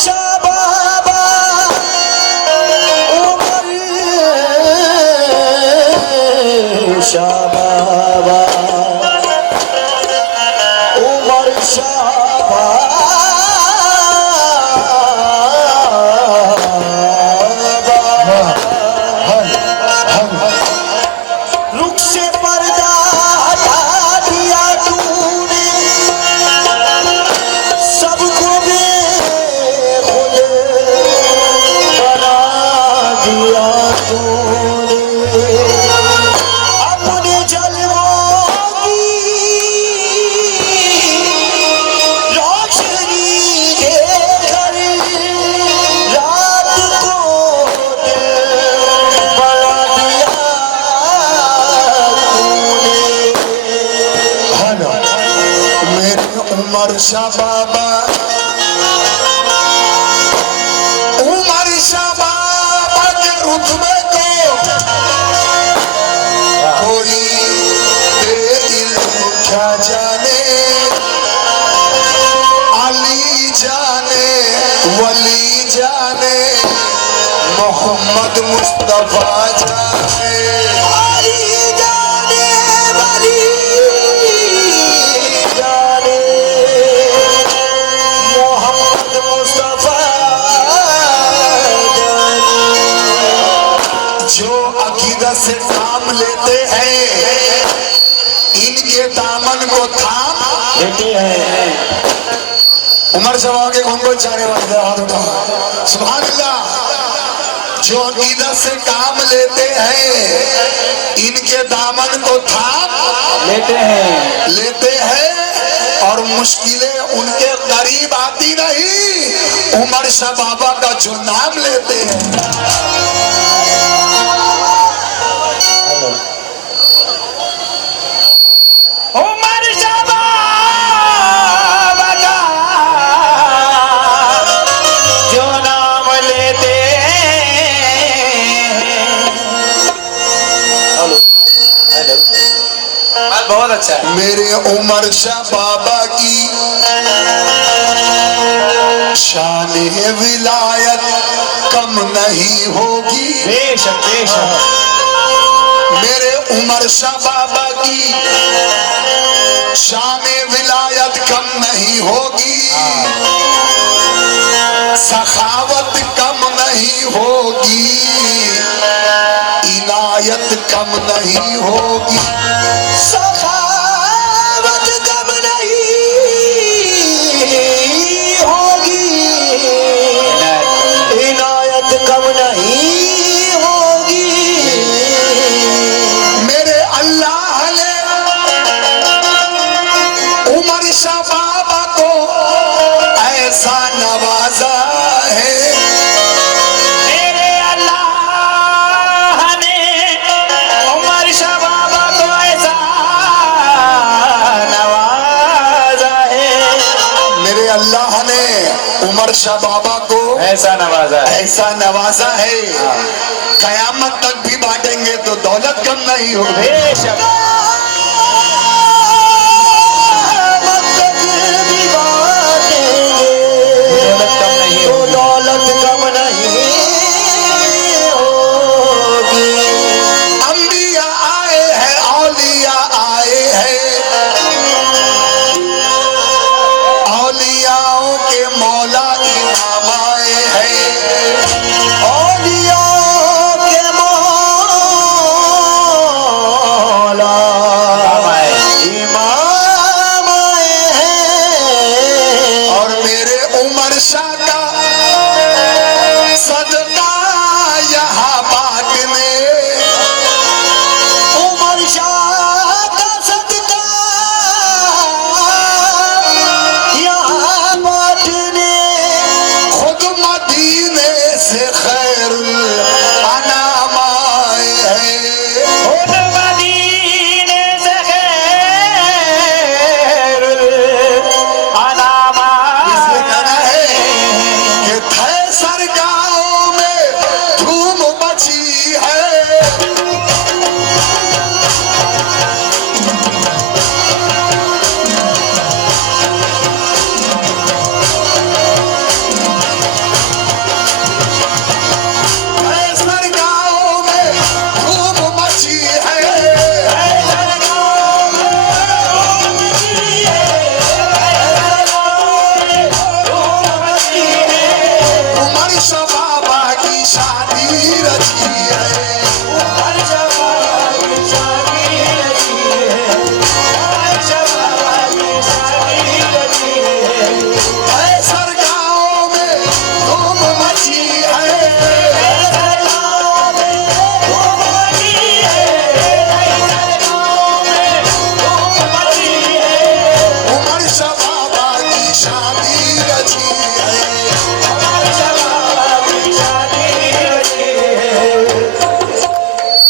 शाह बाबा उमर शाह बाबा उमर शाह बाबा रुख से पर्दा हटा दिया तूने सबको बेखुद बना दिया तूने अपने जलवों की रोशनी देकर रात को दिन बना दिया मेरे उमर शाह बाबा के रुतबे को कोई बेइल्म क्या जाने, अली जाने वली जाने मोहम्मद मुस्तफा जाने। अली जाने वली जाने मोहम्मद मुस्तफा जाने। जो अकीदत से काम लेते हैं इनके दामन को थाम लेते हैं। उमर सभा के कौन कौन चाहने वाले हाथ उठाओ, सुभान अल्लाह। जो अकीदत से काम लेते हैं इनके दामन को थाम लेते हैं और मुश्किलें उनके करीब आती नहीं, उमर शाह बाबा का जो नाम लेते हैं। उमर शाह बाबा का जो नाम लेते हेलो बात बहुत अच्छा है। मेरे उमर शाह बाबा की शान विलायत कम नहीं होगी, बेशक बेशक। मेरे उमर शाह बाबा की शान विलायत कम नहीं होगी, सखावत कम नहीं होगी, इनायत कम नहीं होगी। सखावत कम नहीं होगी, इनायत कम नहीं होगी। मेरे अल्लाह ने उमर शाह बाबा को ऐसा नवाजा है, मेरे अल्लाह ने उमर शाह बाबा को ऐसा नवाजा है। मेरे अल्लाह ने उमर शाह बाबा को ऐसा नवाजा है। ऐसा नवाजा है, कयामत तक भी बांटेंगे तो दौलत कम नहीं होगी। बेशक